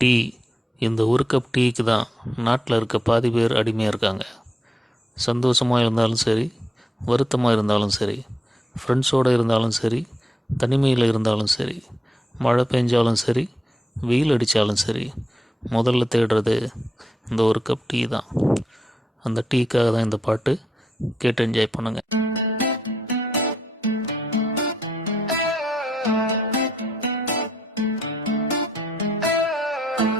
Tea. இந்த ஒரு cup டீக்கு தான் நாட்டில் இருக்க பாதி பேர் அடிமையாக இருக்காங்க. சந்தோஷமாக இருந்தாலும் சரி, வருத்தமாக இருந்தாலும் சரி, ஃப்ரெண்ட்ஸோடு இருந்தாலும் சரி, தனிமையில் இருந்தாலும் சரி, மழை பெஞ்சாலும் சரி, வெயில் அடித்தாலும் சரி, முதல்ல தேடுறது இந்த ஒரு கப் டீ தான். அந்த டீக்காக தான் இந்த பாட்டு. கேட்டு என்ஜாய் பண்ணுங்கள்.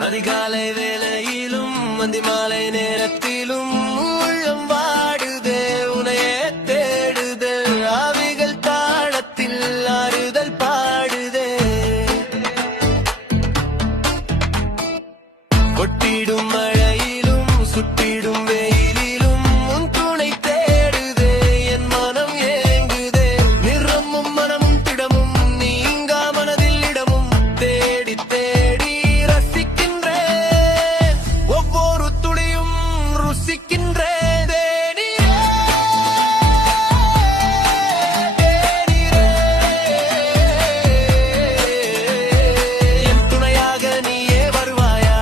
அதிகாலை வேளையிலும் அந்தி மாலை நேரத்திலும் உள்ளம் வாடுதே, உனையே தேடுதே, ஆவிகள் தாளத்தில் ஆறுதல் பாடுதே. கொட்டிடும் மழையிலும் சுட்டிடும் வெயிலிலும் உன் துணை தேடுதே, என் மனம் ஏங்குதே, நிறமும் மனமும் திடமும் நீங்கா மனதில் இடமும் தேடி தேடி ஒவ்வொரு துளியும் ருசிக்கின்றே. என் துணையாக நீயே வருவாயா,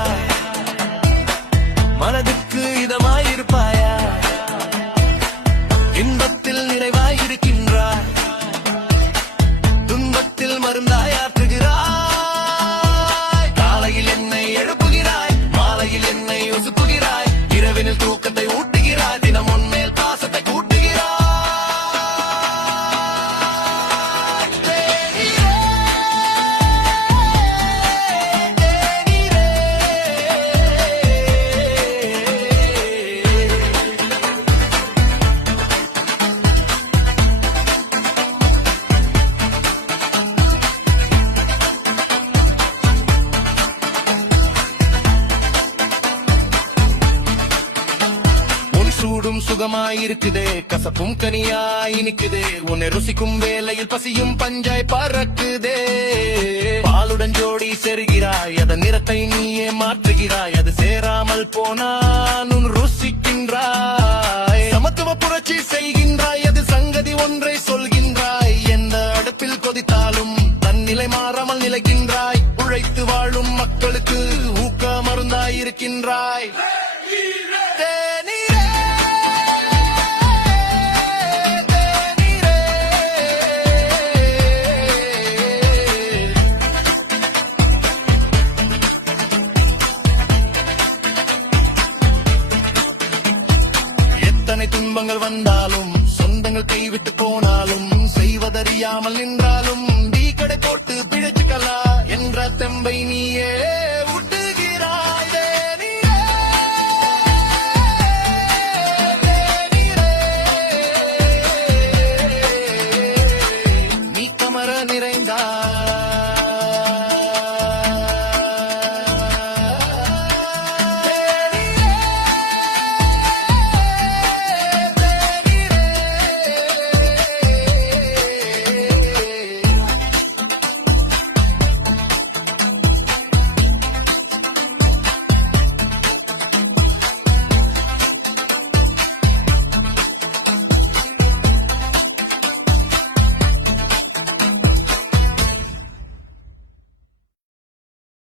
மனதுக்கு இதமாயிருப்பாயா, இன்பத்தில் நிறைவாயிருக்கின்றாய், துன்பத்தில் மருந்தாயாற்றுகிறாய். காலையில் என்னை எழுப்புகிறாய், மாலையில் என்னை உசுப்புகிறாய், இரவினில் தூக்கத்தை ஊட்டுகிறாய், தினம் உன்மேல் பாசத்தை கூட்டுகிறாய். சூடும் சுகமாயிருக்குதே, கசப்பும் கனியாய் இனிக்குதே, உன்னை ருசிக்கும் வேளையில் பசியும் பஞ்சாய் பறக்குதே. பாலுடன் ஜோடி செருகிறாய், அதன் நிறத்தை நீயே மாற்றுகிறாய், அது சேராமல் போனால் உன் ருசிக்கின்றாய். சமத்துவ புரட்சி செய்கின்றாய், அது சங்கதி ஒன்றை சொல்கின்றாய், எந்த அடுப்பில் கொதித்தாலும் தன்னிலை மாறாமல் நிலைக்கின்றாய், உழைத்து வாழும் மக்களுக்கு ஊக்க மருந்தாயிருக்கின்றாய். எத்தனை துன்பங்கள் வந்தாலும், சொந்தங்கள் கைவிட்டு போனாலும், செய்வதறியாமல் நின்றாலும், டீ கடை போட்டு பிழைச்சுக்கலா என்ற தெம்பை நீயே ஊட்டுகிறாய். நீ கமர நிறைந்தாய்.